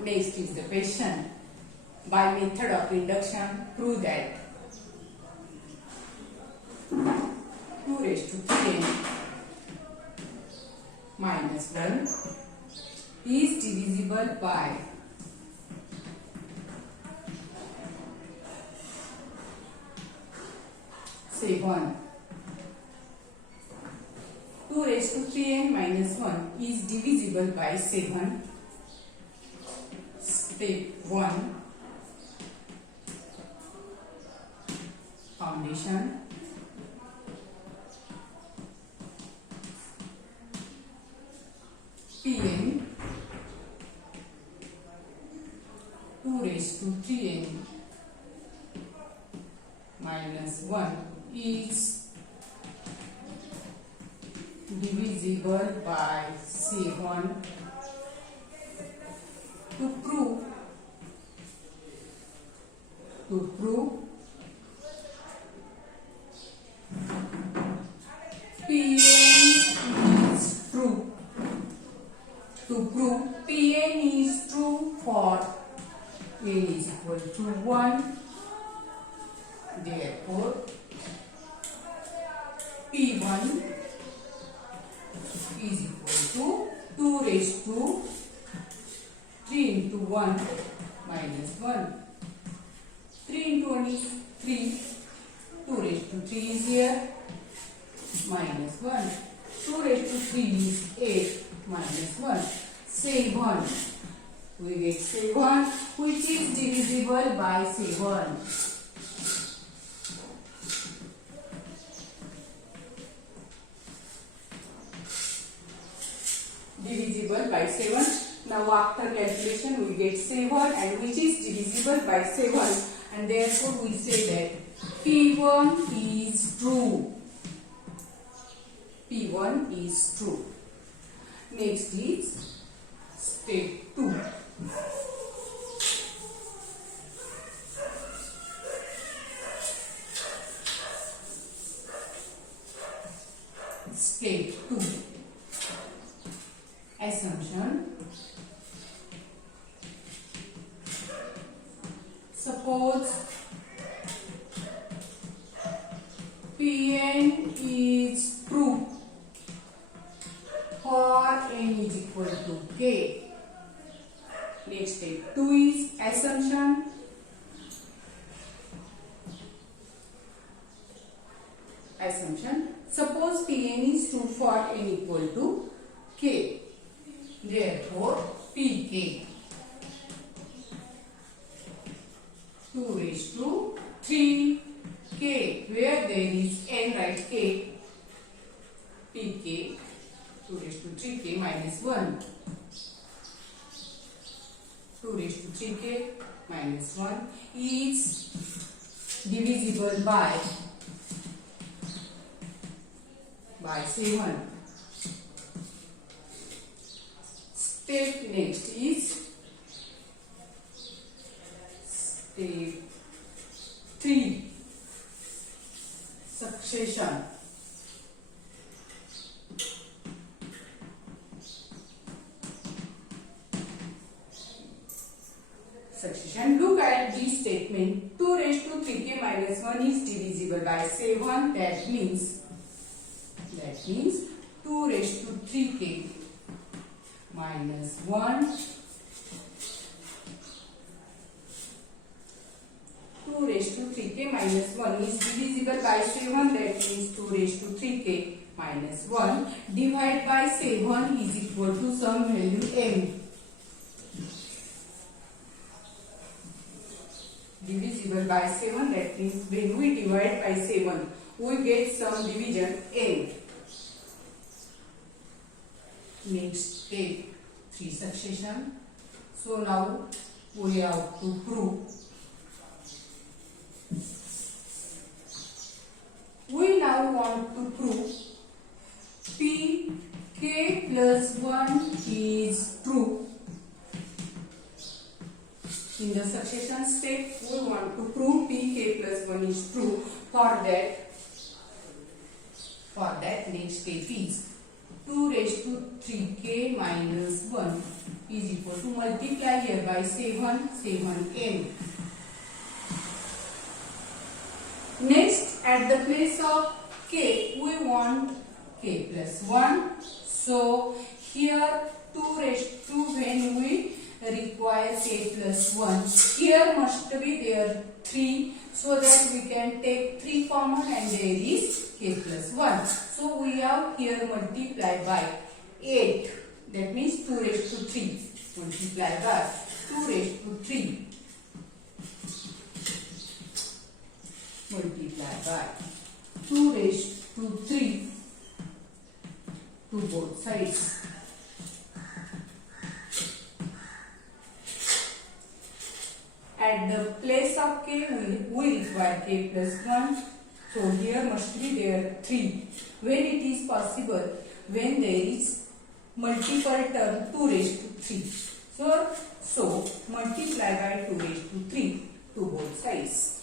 Next is the question. By method of induction, prove that 2 raised to 3n minus 1 is divisible by 7. 2 raised to 3n minus 1 is divisible by 7. Step 1. Foundation. Pn 2 raised to 3n minus 1 is divisible by 7. To prove Pn is true. To prove Pn is true for n is equal to 1. Therefore, P1 is equal to 2 raised to 3 into 1 minus 1. 3 into 1 is 3. 2 raised to 3 is here. Minus 1. 2 raised to 3 is 8. Minus 1. 7. We get 7, which is divisible by 7. Divisible by 7. Now after calculation we get 7, and which is divisible by 7, and therefore we say that P1 is true. P1 is true. Next is step 2. Step 2. Assumption. Suppose Pn is true for n is equal to k. Next step 2 is assumption. Suppose Pn is true for n equal to k. Therefore, Pk 2 raised to 3k, where there is n, write k. Pk 2 raised to 3k minus 1. 2 raised to 3k minus 1 is divisible by 7. Step next is step 3. Succession. Look at this statement. 2 raised to 3k minus 1 is divisible by 7. That means 2 raised to 3k minus 1. 2 raised to 3k minus 1 is divisible by 7. That means 2 raised to 3k minus 1 divided by 7 is equal to some value m. Divisible by 7, that means when we divide by 7 we get some division n. Next step 3 succession. So now we have to prove. We now want to prove Pk plus 1 is true. In the succession step, we want to prove Pk plus 1 is true. For that next step is 2 raised to 3k minus 1 is equal to multiply here by 7, 7n. Next, at the place of k, we want k plus 1. So, here 2 raised to, when we require k plus 1, here must be there 3, so that we can take 3 common and there is k plus 1. So, we have here multiply by 8, that means 2 raised to 3, multiply by 2 raised to 3, multiply by 2 raised to 3 to both sides. At the place of k, we require k plus 1. So here must be there 3. When it is possible, when there is multiple term 2 raised to 3. So multiply by 2 raised to 3 to both sides.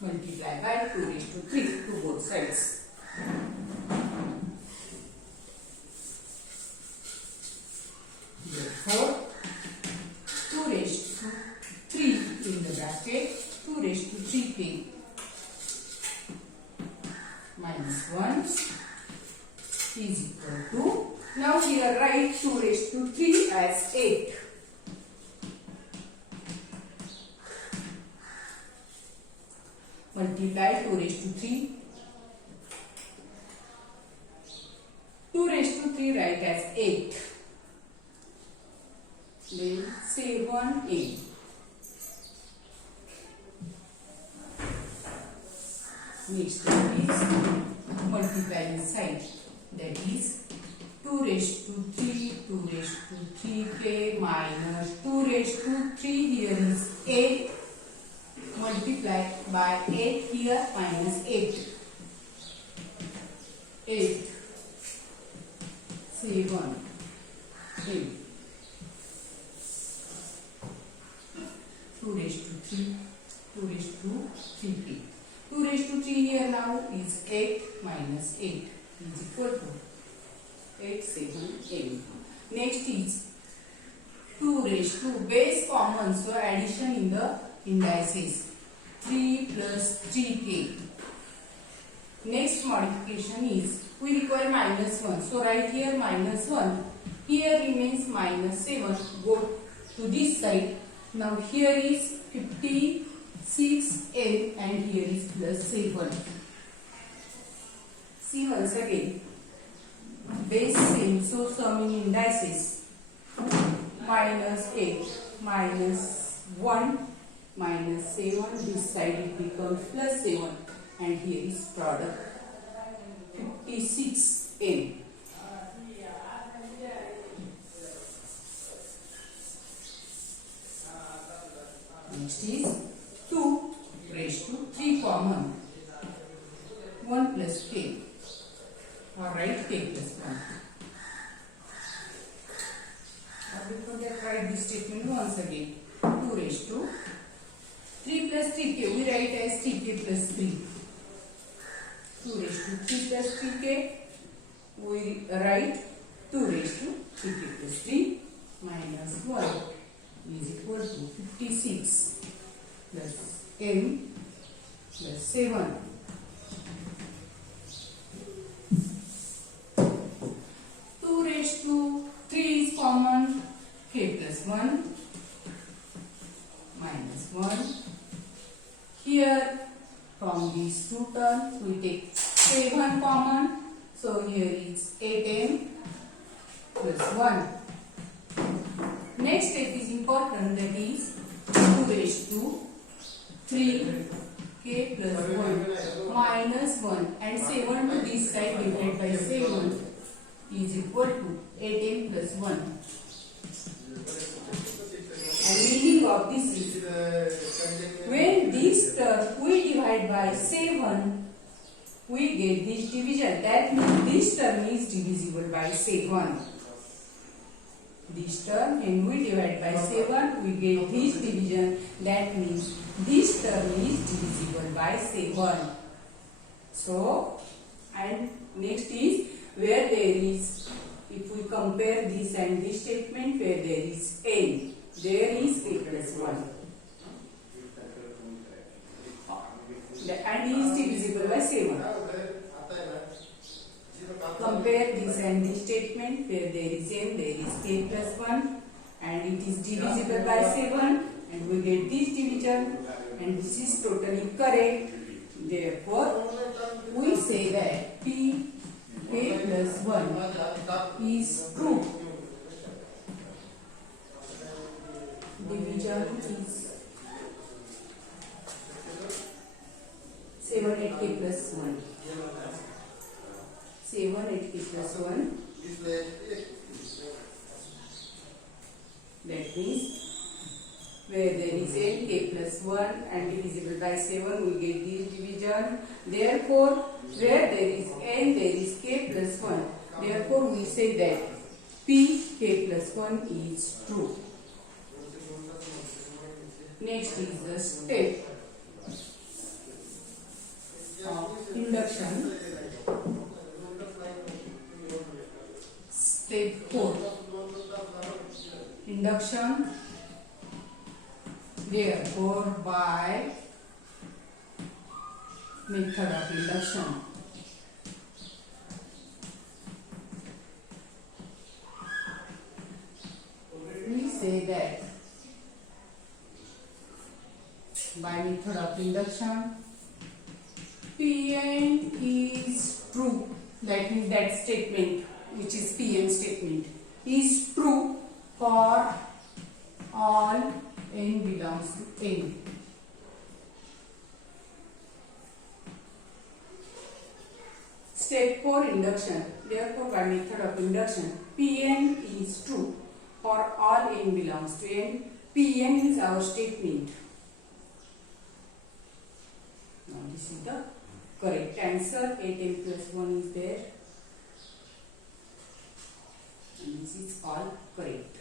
Multiply by 2 raised to 3 to both sides. Therefore, 2 raised to 3 in the bracket, 2 raised to 3k minus 1 is equal to, now here write 2 raised to 3 as 8. Multiply 2 raised to 3. 2 raised to 3 write as 8. Then 7a. Next step is multiply inside. That is 2 raised to 3, 2 raised to 3k minus 2 raised to 3. Here is 8. Multiply by 8 here minus 8. 8, 7, 8. 2 raised to 3, 2 raised to 3k. 2 raised to 3 here now is 8 minus 8 is equal to 8, 7, 8. Next is 2 raised to base common, so addition in the indices. 3 plus 3k. Next modification is we require minus 1. So right here minus 1. Here remains minus 7. Go to this side. Now here is 56n and here is plus 7. See once again. Base same, so summing indices. Minus 8 minus 1 minus 7, this side it becomes plus 7 and here is product 56n. Next is 2 raised to 3 common, 1 plus k, or write k plus 1. Or before that write this statement once again. 2 raised to 3 plus 3k, we write as 3k plus 3. 2 raised to 3 plus 3k, we write 2 raised to 3k plus 3 minus 1 is equal to 56 plus m plus 7. 2 raised to 3 is common, k plus 1 minus 1. Here from these two terms we take 7 common, so here is 8m plus 1. Next step is important, that is 2 raised to 3k plus 1 minus 1 and 7 to this side divided by 7 is equal to 8m plus 1. And meaning of this is when this term we divide by 7, we get this division. That means this term is divisible by 7. This term, when we divide by 7, we get this division. That means this term is divisible by 7. So, and next is where there is, if we compare this and this statement, where there is n, there is k plus 1. And is divisible by 7. Compare this and this statement, where there is n, there is k plus 1, and it is divisible by 7, and we get this division, and this is totally correct. Therefore, we say that p k plus 1 is true. Division is 7 at k plus 1. 7 at k plus 1. That means where there is n k plus 1 and divisible by 7, we get this division. Therefore, where there is n, there is k plus 1. Therefore, we say that p k plus 1 is true. Next is the step of induction. Step 4. Induction. Therefore, by method of induction, we say that by method of induction, Pn is true. That means that statement, which is Pn statement, is true for all n belongs to n. Step 4, induction. Therefore, by method of induction, Pn is true for all n belongs to n. Pn is our statement. Now, this is the correct answer. 8n plus 1 is there. And this is all correct.